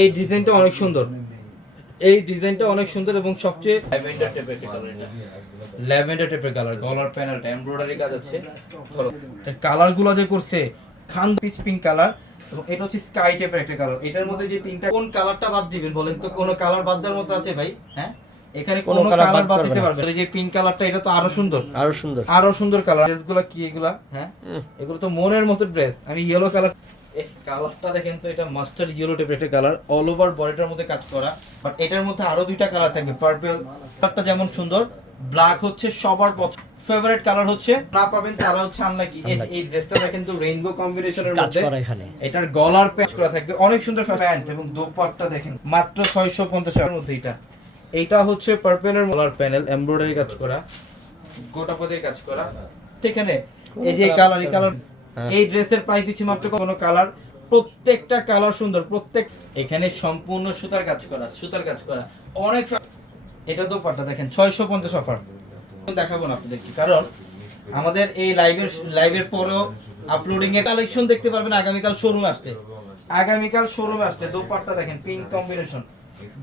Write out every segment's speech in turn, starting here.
এই ডিজাইনটা অনেক সুন্দর। এই ডিজাইনটা অনেক সুন্দর এবং সবচেয়ে ল্যাভেন্ডার টাইপের কালার এটা। ল্যাভেন্ডার টাইপের কালার গলার প্যানেলটা এমব্রয়ডারি কাজ আছে। কালারগুলো যে করছে খান পিচ পিঙ্ক কালার এবং এটা হচ্ছে স্কাই টাইপের একটা কালার এটার মধ্যে যে তিনটা কোন কালারটা বাদ দিবেন বলেন তো? কোন কালার বাদ দেওয়ার মতো আছে ভাই? হ্যাঁ? এখানে কোন কালার বাদ দিতে না। পারবে এই যে পিঙ্ক কালারটা এটা তো আরও সুন্দর। আরও সুন্দর। আরও সুন্দর কালার ড্রেসগুলো কি এগুলা? হ্যাঁ? এগুলো তো মনের মতো ড্রেস আমি ইয়েলো কালার এই কালারটা দেখেন তো এটা মাস্টার ইয়েলো টাইপের একটা কালার। অল ওভার বডিটার মধ্যে কাজ করা। বাট এটার মধ্যে আরও দুইটা কালার থাকবে। পার্পল কালারটা যেমন সুন্দর ব্ল্যাক হচ্ছে সবার ফেভারিট কালার হচ্ছে না পাবেন তারা হচ্ছে আনলাকি এই ড্রেসটা দেখেন তো রেইনবো কম্বিনেশনের মধ্যে করা এখানে। এটার গলার প্যাচ করা থাকবে। অনেক সুন্দর প্যান্ট এবং দোপাট্টা দেখেন। মাত্র ছয়শো পঞ্চাশ টাকার মধ্যে এটা। এইটা হচ্ছে পার্পেলের গলার প্যানেল এমব্রয়ডারি কাজ করা। গোটাপদের কাজ করা। সেখানে এই যে কালার এই কালার। এই ড্রেসের প্রাইস দিচ্ছি মাত্র কোনো কালার প্রত্যেকটা কালার সুন্দর প্রত্যেক এখানে সম্পূর্ণ সুতার কাজ করা সুতার কাজ করা। অনেক এটা দোপাট্টা দেখেন ছয়শো পঞ্চাশ অফার দেখাবো না আপনাদেরকে কারণ আমাদের এই লাইভের লাইভের পরেও আপলোডিং এর কালেকশন দেখতে পারবেন আগামীকাল শোরুম আসতে। আগামীকাল শোরুমে আসতে দোপাট্টা দেখেন পিঙ্ক কম্বিনেশন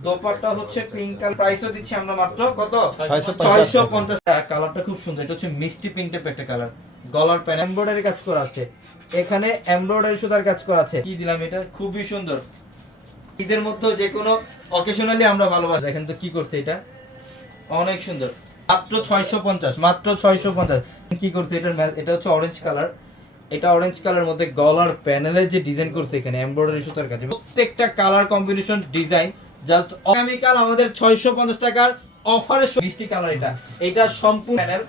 দোপাট্টা হচ্ছে পিঙ্ক কালার প্রাইসও দিচ্ছি আমরা মাত্র কত? 650 ছয়শো পঞ্চাশ। কালারটা খুব সুন্দর এটা হচ্ছে মিষ্টি পিঙ্ক টাইপের একটা কালার গলার প্যান এমব্রয়ডারি কাজ করা আছে। এখানে এমব্রয়ডারি সুতার কাজ করা আছে। কি দিলাম এটা? খুবই সুন্দর। ঈদের মধ্যে যে কোনো অকেশনালি আমরা ভালোবাসি। দেখেন তো কি করছে এটা? অনেক সুন্দর। মাত্র ছয়শো পঞ্চাশ মাত্র ছয়শো পঞ্চাশ। কি করছে এটার ম্যা- এটা হচ্ছে অরেঞ্জ কালার এটা অরেঞ্জ কালার মধ্যে গলার প্যানেলের যে ডিজাইন করছে এখানে এমব্রয়ডারি সুতার কাছে প্রত্যেকটা কালার কম্বিনেশন ডিজাইন জাস্ট আগামীকাল আমাদের ছয়শো পঞ্চাশ টাকার অফারে মিষ্টি কালার এটা। এটা সম্পূর্ণ প্যানেল।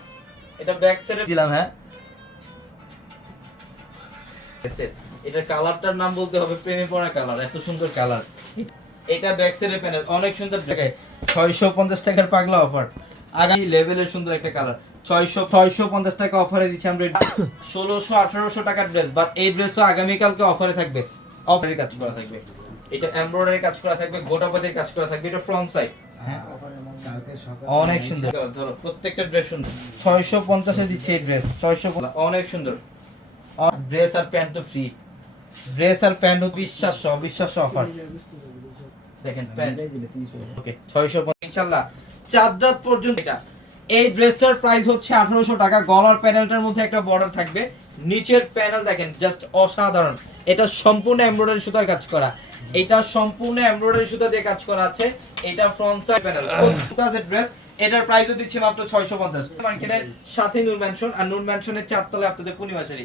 এটা ব্যাক সাইডে দিলাম হ্যাঁ। এটার কালারটার নাম বলতে হবে প্রেমে পড়া কালার এত সুন্দর কালার। এটা ব্যাক সাইডের প্যানেল অনেক সুন্দর জায়গায়। ছয়শো পঞ্চাশ টাকার পাগলা অফার আগামী লেভেলের সুন্দর একটা কালার। ছয়শো ছয়শো পঞ্চাশ টাকা অফারে দিচ্ছি আমরা। ষোলোশো আঠারোশো টাকার ড্রেস বাট এই ড্রেসও আগামীকালকে অফারে থাকবে। অফারের কাজ করা থাকবে। এটা এমব্রয়ডারি কাজ করা থাকবে গোটাপাতের কাজ করা থাকবে এটা ফ্রন্ট সাইড অনেক সুন্দর। ধরো প্রত্যেকটা ড্রেস সুন্দর। ছয়শো পঞ্চাশে দিচ্ছে এই ড্রেস ছয়শো অনেক সুন্দর। ড্রেস আর প্যান্ট তো ফ্রি ড্রেস আর প্যান্ট অবিশ্বাস্য অফার দেখেন প্যান্ট। ওকে ছয়শো ইনশাল্লাহ চার রাত পর্যন্ত এটা। এই ড্রেসটার প্রাইস হচ্ছে আঠারোশো টাকা। গলার প্যানেলটার মধ্যে একটা বর্ডার থাকবে। নিচের প্যানেল দেখেন জাস্ট অসাধারণ। এটা সম্পূর্ণ এমব্রয়ডারি সুতার কাজ করা। এটা সম্পূর্ণ এমব্রয়ডারি সুতা দিয়ে কাজ করা আছে। এটা ফ্রন্ট সাইড প্যানেল সুতাদের ড্রেস এটার প্রাইসও দিচ্ছি মাত্র ছয়শো পঞ্চাশ। মার্কেটের সাথে নূর ম্যানশন আর নূর ম্যানশনের চারতলায় আপনাদের পূর্ণিমা শাড়ি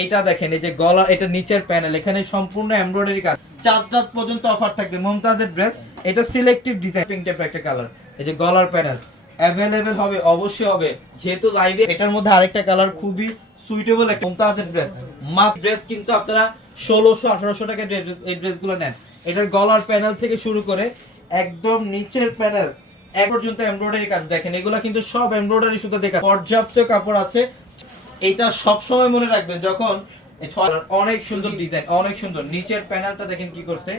এইটা দেখেন, এই যে গলা, এটা নিচের প্যানেল এখানে সম্পূর্ণ এমব্রয়ডারি কাজ। চার রাত পর্যন্ত অফার থাকবে। মমতাজের ড্রেস এটা সিলেক্টিভ ডিজাইন পিঙ্ক টাইপের একটা কালার এই যে গলার প্যানেল অ্যাভেলেবেল হবে, অবশ্যই হবে। যেহেতু লাইভে এটার মধ্যে আরেকটা কালার খুবই সুইটেবল একটা মমতাজের ড্রেস মাপ ড্রেস কিন্তু আপনারা ষোলোশো, আঠারোশো টাকা এই ড্রেসগুলো নেন। এটার গলার প্যানেল থেকে শুরু করে একদম নিচের প্যানেল এক পর্যন্ত এমব্রয়ডারি কাজ। দেখেন, এগুলো কিন্তু সব এমব্রয়ডারি সুতো দেখা পর্যাপ্ত কাপড় আছে। এটা সব সময় মনে রাখবেন যখন অনেক সুন্দর ডিজাইন অনেক সুন্দর। নিচের প্যানেলটা দেখেন কি করছে।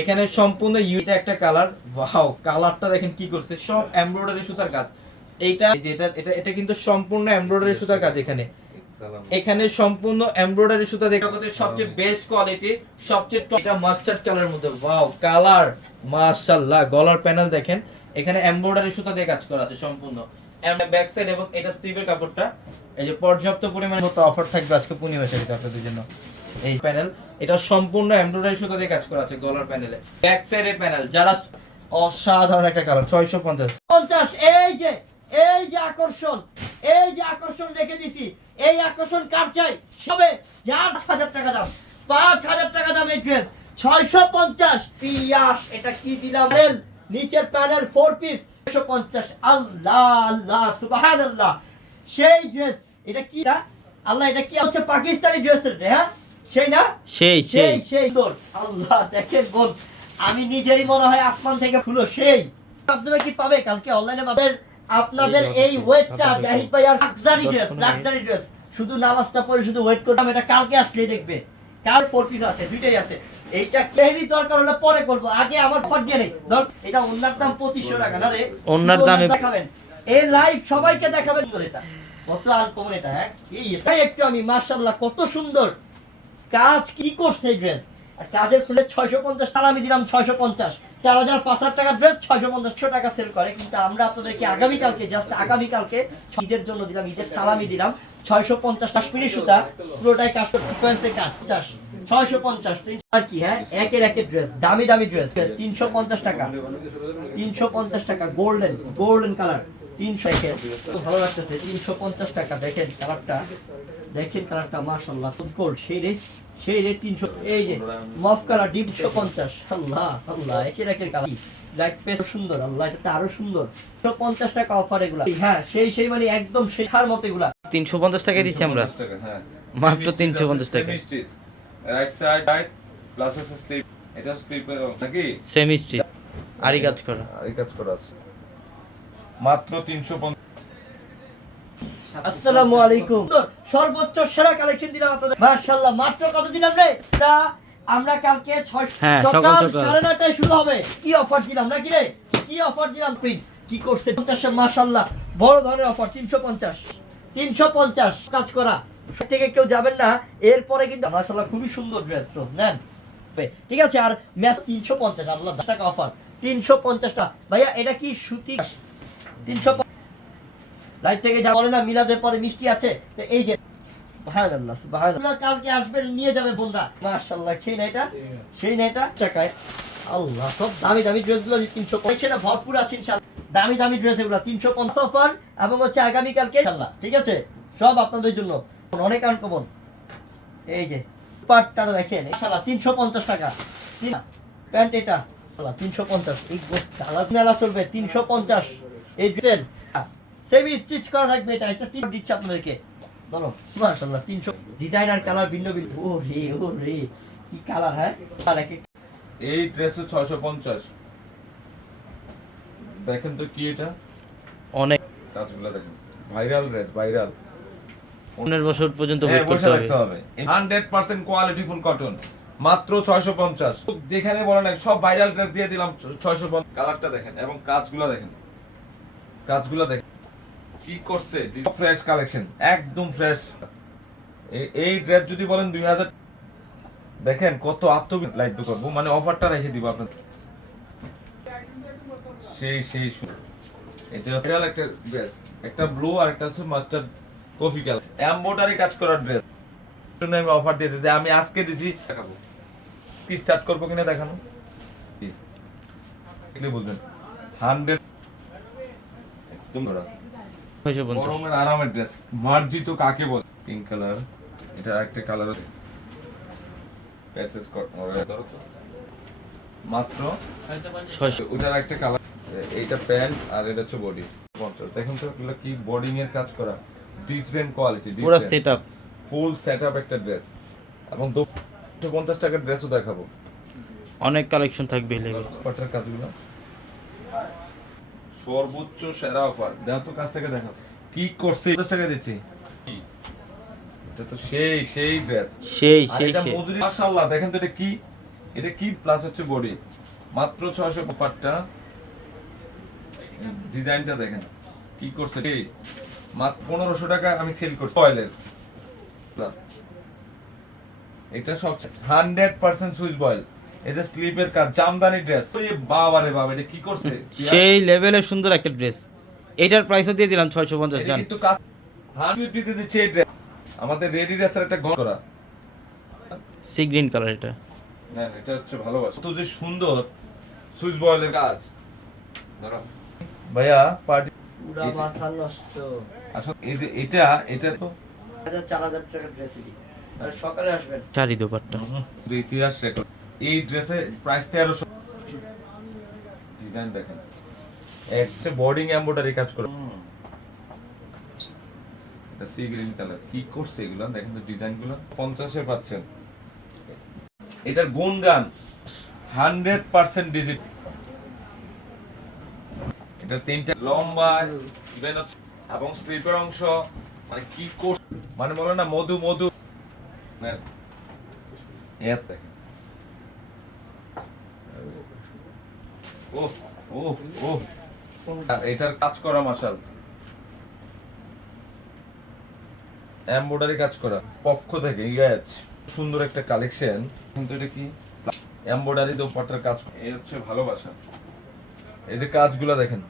এখানে সম্পূর্ণ ইউটা একটা কালার ওয়াও কালারটা দেখেন কি করছে। সব এমব্রয়ডারি সুতার কাজ। এইটা যেটা এটা এটা কিন্তু সম্পূর্ণ এমব্রয়ডারি সুতার কাজ এখানে। এখানে সম্পূর্ণ এমব্রয়ডারি সুতা দেখা গেছে সবচেয়ে বেস্ট কোয়ালিটি সবচেয়ে এটা মাস্টার্ড কালারের মধ্যে। ওয়াও কালার মাশাআল্লাহ গলার প্যানেল দেখেন। এখানে এমব্রয়ডারি সুতা দিয়ে কাজ করা আছে সম্পূর্ণ। ব্যাক সাইড এবং এটা স্লিভের কাপড়টা। এই যে পর্যাপ্ত পরিমাণে মতো অফার থাকবে আজকে পূর্ণিমা শাড়িতে আপনাদের জন্য। এই প্যানেল এটা সম্পূর্ণ এমব্রয়ডারি সুতা দিয়ে কাজ করা আছে গলার প্যানেলে ব্যাক সাইডের প্যানেল যারা অসাধারণ একটা কালার ছয়শো পঞ্চাশ। পঞ্চাশ, এই যে এই যে আকর্ষণ, এই যে আকর্ষণ রেখে দিছি, এই আকর্ষণ কার চাই? সবে পাঁচ হাজার টাকা দাম, পাঁচ হাজার টাকা দাম এই ড্রেস ছয়শো পঞ্চাশ। পিয়াস এটা কি দিলাম? নিচের প্যানেল ফোর পিস ছয়শো পঞ্চাশ। আল্লাহ আল্লাহ সুবাহান আল্লাহ সেই ড্রেস এটা কি আল্লাহ এটা কি? হচ্ছে পাকিস্তানি ড্রেসের হ্যাঁ? সেই না? সেই সেই সেই। তোর আল্লাহ দেখেন বোন আমি নিজেই মনে হয় আসমান থেকে ফুলো সেই। আপনারা কি পাবে কালকে অনলাইনে পাবেন আপনাদের এই ওয়েটটা জাহিদ ভাই আর লাক্সারি ড্রেস লাক্সারি ড্রেস শুধু নামাজটা পড়ে শুধু ওয়েট করলাম এটা কালকে আসলেই দেখবে। কার ফোর পিস আছে? দুইটাই আছে। এইটা কেহেরি দরকার হলে পরে করব। আগে আমার ফট দিয়ে নেই। ধর এটা ওনার দাম পঁচিশশো টাকা না রে? দামে- দেখাবেন? এই লাইভ সবাইকে দেখাবেন এটা। কত আনকমন এটা হ্যাঁ? একটু আমি মার্শাল্লাহ কত সুন্দর। কাজ কি করছে এই ড্রেস আর কাজের ফুলে ছয়শো পঞ্চাশ আমি দিলাম ছয়শো পঞ্চাশ। চার হাজার পাঁচ হাজার টাকার ড্রেস ছয়শো পঞ্চাশশো টাকা সেল করে। কিন্তু আমরা আপনাদেরকে আগামীকালকে জাস্ট আগামীকালকে ঈদের জন্য দিলাম, ঈদের সালামি দিলাম। ছয়শো পঞ্চাশ কাশ্মীরি সুতা পুরোটাই কাশ্মীর সিকোয়েন্সের কাজ। পঞ্চাশ, ছয়শো পঞ্চাশ আর কি হ্যাঁ? একের একের ড্রেস দামি দামি ড্রেস তিনশো পঞ্চাশ টাকা। তিনশো পঞ্চাশ টাকা গোল্ডেন গোল্ডেন কালার তিনশো ভালো লাগতেছে তিনশো পঞ্চাশ টাকা দেখেন কালারটা। দেখেন কালারটা মার্শাল্লাহ গোল্ড সেই রেট সেই রেট তিনশো এই যে মফ কালার ডিপশো পঞ্চাশ আল্লাহ আল্লাহ একের একের কালার লাইট পেস সুন্দর আল্লাহ এটা তো আরও সুন্দর। তো পঞ্চাশ টাকা অফার এগুলা। হ্যাঁ সেই সেই মানে একদম শেখার মতো এগুলা। তিনশো পঞ্চাশ টাকায় দিচ্ছি আমরা। 50 টাকা, হ্যাঁ। মাত্র তিনশো পঞ্চাশ টাকা। stitch। Right side, right, হচ্ছে slip। এটা স্লিপের নাকি? সেমি স্ট্রিট আরি কাজ করা। আর কাজ করা আছে। মাত্র তিনশো আসসালামু আলাইকুম। সর্বোচ্চ সেরা কালেকশন দিলাম আপনাদের। মাশাআল্লাহ মাত্র কত দিলাম রে আমরা কালকে ছয় হ্যাঁ, সকাল। সাড়ে নটায় শুরু হবে। কি অফার দিলাম নাকি রে? কি অফার দিলাম? প্রিন্ট। কি করছে? পঞ্চাশে মাশাআল্লাহ। বড় ধরনের অফার তিনশো পঞ্চাশ। তিনশো পঞ্চাশ। কাজ করা। থেকে কেউ যাবেন না। এরপরে কিন্তু মাশাআল্লাহ খুবই সুন্দর ড্রেস তো। নেন। ঠিক আছে আর ম্যাচ তিনশো পঞ্চাশ আল্লাহ টাকা অফার তিনশো পঞ্চাশটা। ভাইয়া এটা কি সুতি তিনশো লাইট থেকে যা বলে না, মিলাদের পরে মিষ্টি আছে। তো এই যে। কালকে আসবেন নিয়ে যাবে বোনরা। মাশাআল্লাহ, সেই সেই টাকায় আল্লাহ, সব দামি দামি তিনশো ভরপুর আছে দামি দামি ড্রেস এগুলো, তিনশো পঞ্চাশ অফার, এবং হচ্ছে আগামীকালকে ঠিক আছে? সব আপনাদের জন্য। অনেক আনকমন এই যে পাটটা দেখেন, ইনশাআল্লাহ, তিনশো পঞ্চাশ টাকা। প্যান্ট এটা তিনশো পঞ্চাশ। এই মেলা চলবে, তিনশো পঞ্চাশ। এই সেমি স্টিচ করা থাকবে এটা এটা তিন দিচ্ছে আপনাদেরকে। বলো মাশাআল্লাহ তিনশো। কালার ভিন্ন ভিন্ন। ও রে ও রে কি কালার হ্যাঁ এই ড্রেস ছয়শো পঞ্চাশ। দেখেন তো কি এটা? অনেক। কাজগুলো দেখেন। ভাইরাল ড্রেস ভাইরাল পনেরো বছর পর্যন্ত হ্যাঁ ওয়েট করতে হবে। রাখতে হবে। Hundred percent quality full cotton মাত্র ছয়শো পঞ্চাশ। যেখানে বলেন সব ভাইরাল ড্রেস দিয়ে দিলাম ছয়শো কালারটা দেখেন এবং কাজগুলো দেখেন। কাজগুলো দেখেন কি করছে? ফ্রেশ কালেকশন একদম ফ্রেশ এই ড্রেস যদি বলেন দুই হাজার দেখেন কত আত্মবিদ লাইট করব মানে অফারটা রেখে দিব আপনার সেই সেই এটা ভাইরাল একটা ড্রেস একটা ব্লু আর একটা হচ্ছে মাস্টার্ড কফি কালার এমব্রয়ডারি কাজ করার ড্রেস জন্য আমি অফার দিয়েছি যে আমি আজকে দিছি। দেখাবো। কি স্টার্ট করব কিনা দেখানো? বুঝবেন। হান্ড্রেড ছয়শো পঞ্চাশ। গরমের আরামের ড্রেস মার্জিত কাকে বলে? পিঙ্ক কালার এটা একটা কালার প্যাসেজ কট ধরো তো। মাত্র ছয়শো ওটার একটা কালার এইটা প্যান্ট আর এটা হচ্ছে বডি পঞ্চাশ। দেখেন তো এগুলো কি বোর্ডিং এর কাজ করা। ডিফারেন্ট কোয়ালিটি পুরো set up full set up একটা ড্রেস এবং দুশো পঞ্চাশ টাকার ড্রেসও দেখাবো। অনেক কালেকশন থাকবে পাটার কাজগুলো। সর্বোচ্চ সেরা অফার দেখো তো কাছ থেকে দেখো কি করছে? পঞ্চাশ টাকা দিচ্ছি? এটা তো সেই সেই ড্রেস সেই সেই এটা মজুরি মাশাআল্লাহ দেখেন তো এটা কি। এটা কি প্লাস হচ্ছে বডি মাত্র 600 পাটটা ডিজাইনটা দেখেন। কি করছে? এই মাত্র 1500 টাকা আমি সেল করছি। অয়েলের এটা সব 100% সুইচ বয়েল এই যে স্লিপের কাজ জামদানি ড্রেস বাবা রে বাবা এটা কি করছে? সেই লেভেলের সুন্দর একটা ড্রেস এটার প্রাইসও দিয়ে দিলাম ছয়শো পঞ্চাশ এটা জান। কিন্তু কাজ 150 তে দিচ্ছে এই ড্রেস আমাদের রেডি ড্রেসের একটা ঘর। করা সি গ্রিন কালার এটা। না এটা হচ্ছে ভালোবাসা। তো যে সুন্দর সুইচ বয়েলের কাজ। ধরো। ভাইয়া পার্টি পুরা মাথা নষ্ট। আসলে এই যে এটা এটা তো হাজার চার হাজার টাকার ড্রেস সকালে আসবেন। চারি দোপারটা শুধু ইতিহাস রেকর্ড এই ড্রেসে প্রাইস তেরোশো। ডিজাইন দেখেন। একটা বোর্ডিং এমব্রয়ডারি কাজ করে। এটা সি গ্রিন কালার কি করছে এগুলো? দেখেন তো ডিজাইনগুলো। পঞ্চাশে পাচ্ছেন। এটার গুণগান। Hundred percent digit. এটা তিনটা লম্বা ইভেন এবং স্লিপের অংশ। মানে কি কোর্স মানে বলে না মধু মধু। নেন। দেখেন। ও ও এটার কাজ করা মাশাল এমব্রয়ডারি কাজ করা পক্ষ থেকে ইয়াচ। সুন্দর একটা কালেকশন। কিন্তু এটা কি? এমব্রয়ডারি দোপাট্টার কাজ হচ্ছে ভালোবাসা। এই যে কাজগুলো দেখেন।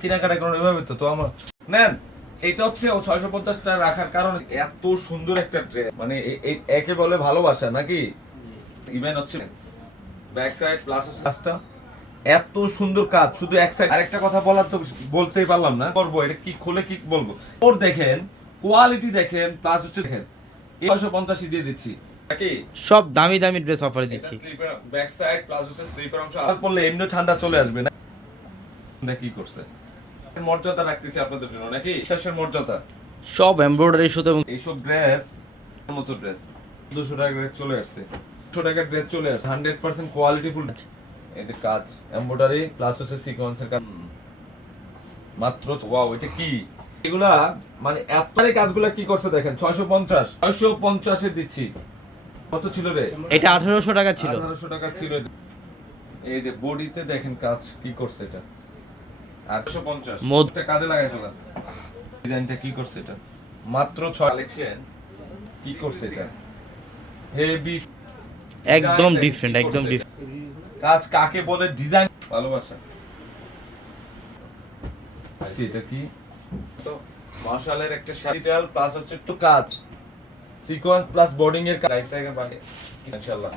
কেনাকাটা করুন এভাবে তো তো আমার নেন এটা হচ্ছে ও ছয়শো পঞ্চাশ টাকা রাখার কারণ এত সুন্দর একটা ড্রেস মানে একে বলে ভালোবাসা নাকি? ইভেন হচ্ছে ব্যাক সাইড প্লাস কাজটা। এত সুন্দর কাজ শুধু এক সাইড আরেকটা কথা বলার তো বলতেই পারলাম না। করব এটা কি খুলে কি বলব? ওর দেখেন কোয়ালিটি দেখেন প্লাস হচ্ছে দেখেন ছয়শো পঞ্চাশই দিয়ে দিচ্ছি। সব দামি দামি ড্রেস অফারে দিচ্ছি। ব্যাক সাইড প্লাস হচ্ছে স্লিপার অংশ। আর পড়লে এমনি ঠান্ডা চলে আসবে না। না কি করছে? মর্যাদা রাখতেছি আপনাদের জন্য নাকি? বিশ্বাসের মর্যাদা। সব এমব্রয়ডারি সুতো এবং এইসব ড্রেস মতো ড্রেস দুশো টাকা চলে আসছে। দুশো টাকার ড্রেস চলে আসছে হান্ড্রেড পার্সেন্ট কোয়ালিটি ফুল এই যে কাজ এমব্রয়ডারি প্লাস হচ্ছে সিকোয়েন্সের কাজ। মাত্র ওয়াও এটা কি? এগুলা মানে এতটাই কাজগুলা কি করছে দেখেন ছয়শো পঞ্চাশ। ছয়শো পঞ্চাশে দিচ্ছি। কত ছিল রে? এটা আঠারোশো টাকা ছিল। আঠারোশো টাকার ছিল। এই যে বডিতে দেখেন কাজ কি করছে এটা। আটশো পঞ্চাশ। মধ্যে কাজে লাগাই ফেলা ডিজাইনটা কি করছে এটা? মাত্র ছয় কালেকশন কি করছে এটা? হেভি একদম ডিফারেন্ট একদম ডিফারেন্ট কাজ কাকে বলে? ডিজাইন ভালোবাসা। আচ্ছা, এটা কি? তো মার্শালের একটা ডিটেল প্লাস হচ্ছে একটু কাজ। সিকোয়েন্স প্লাস বোর্ডিং এর কাজ। থেকে পাবে ইনশাআল্লাহ।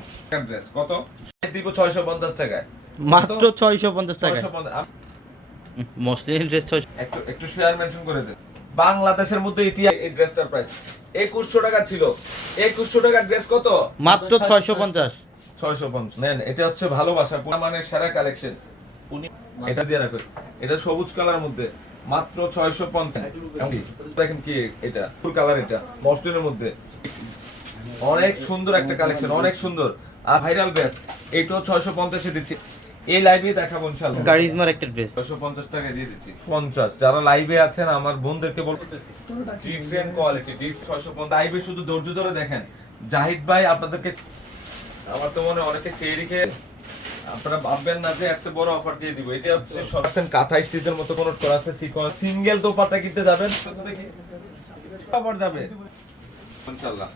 ড্রেস কত? দিব 650 টাকায়। মাত্র ছয়শো পঞ্চাশ টাকা 650 আপ- মসলিন ড্রেস ছয়শো একটু একটু শেয়ার মেনশন করে দেন। বাংলাদেশের মধ্যে ইতিহাস এই ড্রেসটার প্রাইস 2100 টাকা ছিল। 2100 টাকার ড্রেস কত? মাত্র ছয়শো পঞ্চাশ। ছয়শো পঞ্চাশ। নেন এটা হচ্ছে ভালোবাসা মানে সেরা কালেকশন এটা দিয়ে রাখো এটা সবুজ কালার মধ্যে। মাত্র ছয়শো পঞ্চাশ। দেখেন কি এটা। ফুল কালার এটা। মস্টের মধ্যে। অনেক সুন্দর একটা কালেকশন অনেক সুন্দর। আর ভাইরাল বেস্ট এইটাও ছয়শো পঞ্চাশে দিচ্ছি। এই লাইভে দেখাবো কারিজমার একটা ড্রেস টাকা দিয়ে দিচ্ছি। পঞ্চাশ। যারা লাইভে আছেন আমার বোনদেরকে বলতে ডিফারেন্ট কোয়ালিটি ডিফ ছয়শো পঞ্চাশ। লাইভে শুধু ধৈর্য ধরে দেখেন। জাহিদ ভাই আপনাদেরকে আমার তো মনে হয় অনেকে সেই রেখে আপনারা ভাববেন না যে একটা বড় অফার দিয়ে দিব। এটা হচ্ছে সরাসরি কাঁথা স্টিচের মতো কোন করা আছে সিকোয়েন্স সিঙ্গেল দোপাট্টা কিনতে যাবেন? অফার যাবে। ইনশাআল্লাহ।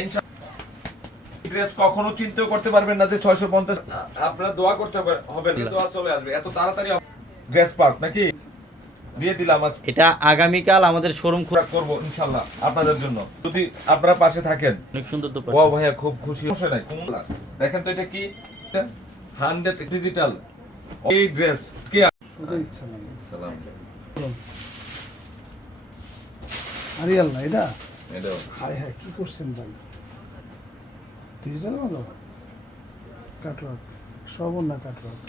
ইনশাআল্লাহ। ড্রেস কখনো চিন্তাও করতে পারবেন না যে 650 আপনারা দোয়া করতে হবে দোয়া চলে আসবে। এত তাড়াতাড়ি ড্রেস পার্ক নাকি? দিয়ে দিলাম এটা আগামীকাল আমাদের শোরুম খুব করব ইনশাআল্লাহ আপনাদের জন্য। যদি আপনারা পাশে থাকেন অনেক সুন্দর তো ওয়াও ভাইয়া খুব খুশি। সমস্যা নাই দেখেন তো এটা কি? Hundred digital. এই ড্রেস কি সালাম আরে আল্লাহ এটা? এটা হায় হায় কি করছেন ভাই? ডিজিটাল ভালো? Cutwork Sabarna cutwork